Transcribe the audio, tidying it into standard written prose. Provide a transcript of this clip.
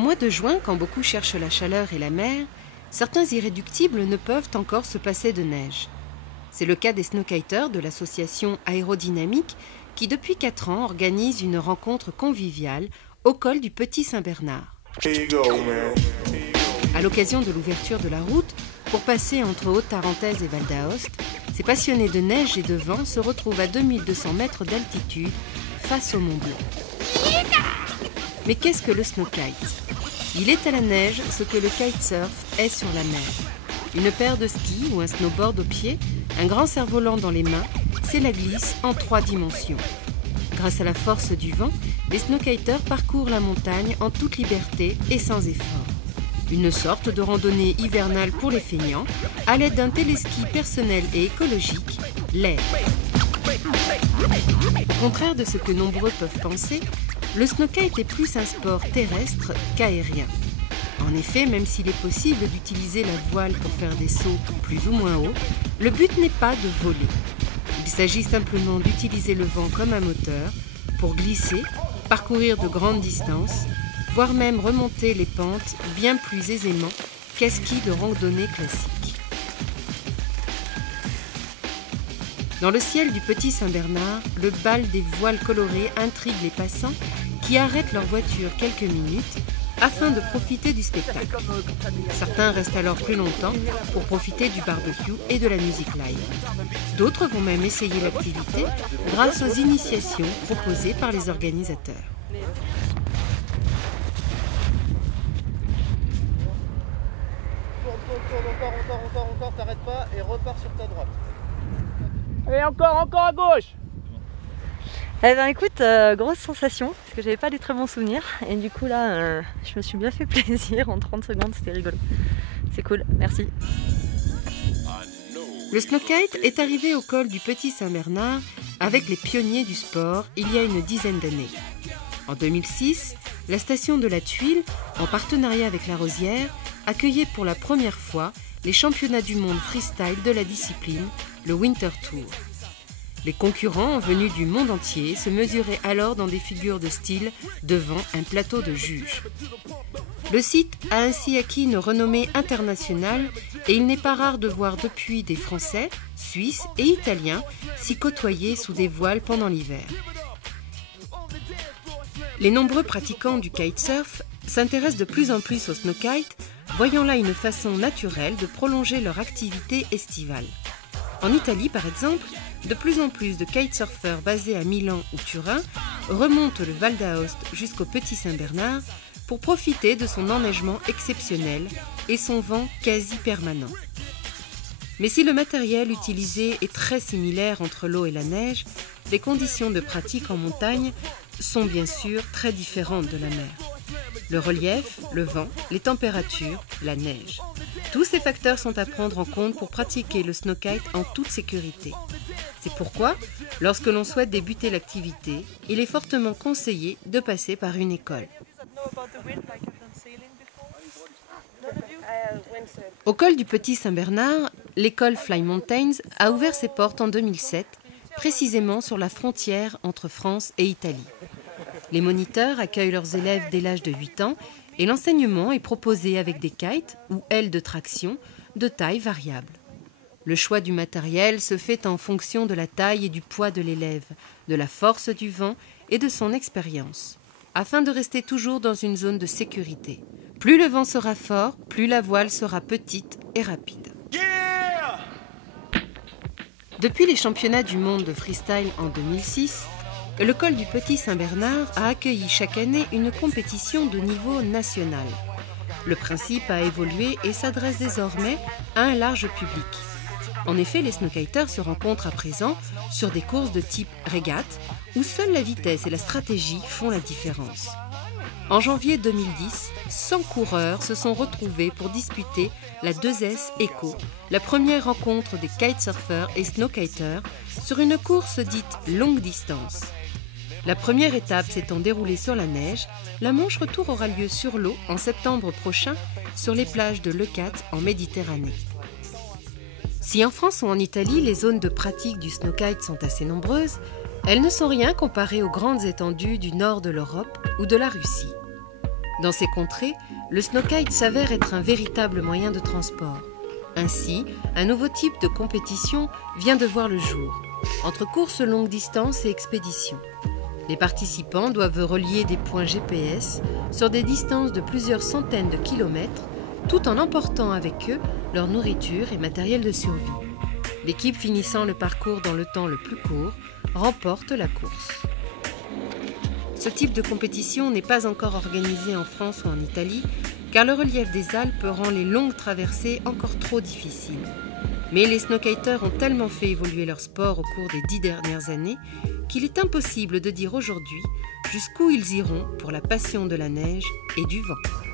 mois de juin, quand beaucoup cherchent la chaleur et la mer, certains irréductibles ne peuvent encore se passer de neige. C'est le cas des snowkiters de l'association aérodynamique qui, depuis 4 ans, organise une rencontre conviviale au col du Petit Saint-Bernard. À l'occasion de l'ouverture de la route, pour passer entre Haute-Tarentaise et Val d'Aoste, ces passionnés de neige et de vent se retrouvent à 2200 mètres d'altitude face au Mont Blanc. Mais qu'est-ce que le snowkite? Il est à la neige ce que le kitesurf est sur la mer. Une paire de skis ou un snowboard au pied, un grand cerf-volant dans les mains, c'est la glisse en 3 dimensions. Grâce à la force du vent, les snowkiters parcourent la montagne en toute liberté et sans effort. Une sorte de randonnée hivernale pour les feignants, à l'aide d'un téléski personnel et écologique, l'Air. Au contraire de ce que nombreux peuvent penser, le snowkite est plus un sport terrestre qu'aérien. En effet, même s'il est possible d'utiliser la voile pour faire des sauts plus ou moins hauts, le but n'est pas de voler. Il s'agit simplement d'utiliser le vent comme un moteur pour glisser, parcourir de grandes distances, voire même remonter les pentes bien plus aisément qu'un ski de randonnée classique. Dans le ciel du Petit Saint-Bernard, le bal des voiles colorées intrigue les passants qui arrêtent leur voiture quelques minutes afin de profiter du spectacle. Certains restent alors plus longtemps pour profiter du barbecue et de la musique live. D'autres vont même essayer l'activité grâce aux initiations proposées par les organisateurs. Tourne, encore, t'arrêtes pas et repars sur ta droite. Et encore à gauche. Eh ben écoute, grosse sensation, parce que j'avais pas des très bons souvenirs. Et du coup là, je me suis bien fait plaisir en 30 secondes, c'était rigolo. C'est cool, merci. Le snowkite est arrivé au col du Petit Saint-Bernard avec les pionniers du sport il y a une dizaine d'années. En 2006, la station de la Tuile, en partenariat avec la Rosière, accueillait pour la première fois les championnats du monde freestyle de la discipline, le Winter Tour. Les concurrents venus du monde entier se mesuraient alors dans des figures de style devant un plateau de juges. Le site a ainsi acquis une renommée internationale et il n'est pas rare de voir depuis des Français, Suisses et Italiens s'y côtoyer sous des voiles pendant l'hiver. Les nombreux pratiquants du kitesurf s'intéressent de plus en plus au snowkite, voyant là une façon naturelle de prolonger leur activité estivale. En Italie, par exemple, de plus en plus de kitesurfers basés à Milan ou Turin remontent le Val d'Aoste jusqu'au Petit Saint-Bernard pour profiter de son enneigement exceptionnel et son vent quasi permanent. Mais si le matériel utilisé est très similaire entre l'eau et la neige, les conditions de pratique en montagne sont bien sûr très différentes de la mer. Le relief, le vent, les températures, la neige. Tous ces facteurs sont à prendre en compte pour pratiquer le snowkite en toute sécurité. C'est pourquoi, lorsque l'on souhaite débuter l'activité, il est fortement conseillé de passer par une école. Au col du Petit Saint-Bernard, l'école Fly Mountains a ouvert ses portes en 2007, précisément sur la frontière entre France et Italie. Les moniteurs accueillent leurs élèves dès l'âge de 8 ans et l'enseignement est proposé avec des kites ou ailes de traction de taille variable. Le choix du matériel se fait en fonction de la taille et du poids de l'élève, de la force du vent et de son expérience, afin de rester toujours dans une zone de sécurité. Plus le vent sera fort, plus la voile sera petite et rapide. Depuis les championnats du monde de freestyle en 2006, le col du Petit Saint-Bernard a accueilli chaque année une compétition de niveau national. Le principe a évolué et s'adresse désormais à un large public. En effet, les snowkiters se rencontrent à présent sur des courses de type régate, où seule la vitesse et la stratégie font la différence. En janvier 2010, 100 coureurs se sont retrouvés pour disputer la 2S Eco, la première rencontre des kitesurfers et snowkiters sur une course dite longue distance. La première étape s'étant déroulée sur la neige, la manche retour aura lieu sur l'eau en septembre prochain sur les plages de Leucate en Méditerranée. Si en France ou en Italie, les zones de pratique du snowkite sont assez nombreuses, elles ne sont rien comparées aux grandes étendues du nord de l'Europe ou de la Russie. Dans ces contrées, le snowkite s'avère être un véritable moyen de transport. Ainsi, un nouveau type de compétition vient de voir le jour, entre courses longue distance et expéditions. Les participants doivent relier des points GPS sur des distances de plusieurs centaines de kilomètres, tout en emportant avec eux leur nourriture et matériel de survie. L'équipe finissant le parcours dans le temps le plus court remporte la course. Ce type de compétition n'est pas encore organisé en France ou en Italie, car le relief des Alpes rend les longues traversées encore trop difficiles. Mais les snowkaters ont tellement fait évoluer leur sport au cours des 10 dernières années qu'il est impossible de dire aujourd'hui jusqu'où ils iront pour la passion de la neige et du vent.